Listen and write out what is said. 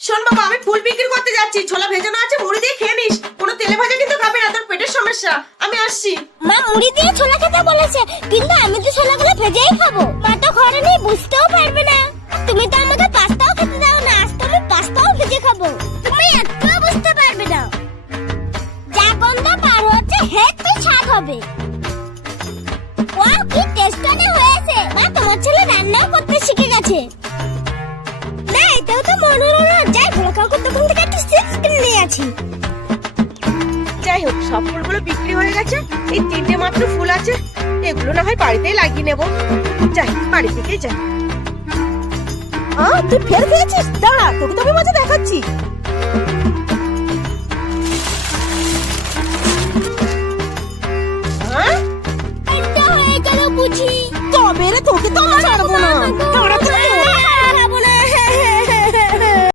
শোন বাবা, আমি ফুল বিক্রি করতে যাচ্ছি, ছোলা ভেজানো আছে, মুড়ি দিয়ে খেয়ে নিস। কোনো তেলে ভাজা কিন্তু খাবে না, তোর পেটের সমস্যা। আমি আসছি। মা মুড়ি দিয়ে ছোলা খেতে বলেছে, কিন্তু আমি তো ছোলাগুলো ভেজেই খাবো। মা তো ঘরে নেই, বুঝতেও পারবে না। তুমি তো আমাকে পাস্তাও খেতে দাও না, আজ তো আমি পাস্তাও ভেজে খাবো। তুমি একটুও বুঝতে পারবে না। যা গন্ধ পার হচ্ছে হেঁটে স্বাদ হবে। ওয়াও, কি টেস্টি হয়েছে। মা, তোমার ছেলে রান্নাও করতে শিখে গেছে। না, এটাও তো মনে হলো না। যাই বলো, কাউকে দোকান থেকে একটু চিপস কিনে নিয়ে আছি। যাই হোক, সব ফুলগুলো বিক্রি হয়ে গেছে, এই 3টে মাত্র ফুল আছে। এগুলো না হয় বাড়িতেই লাগিয়ে নেবো। যাই, বাড়ি থেকেই যাই। তুই ফেল ফেলেছিস? দাঁড়া, তোকে তো আমি মজা দেখাচ্ছি।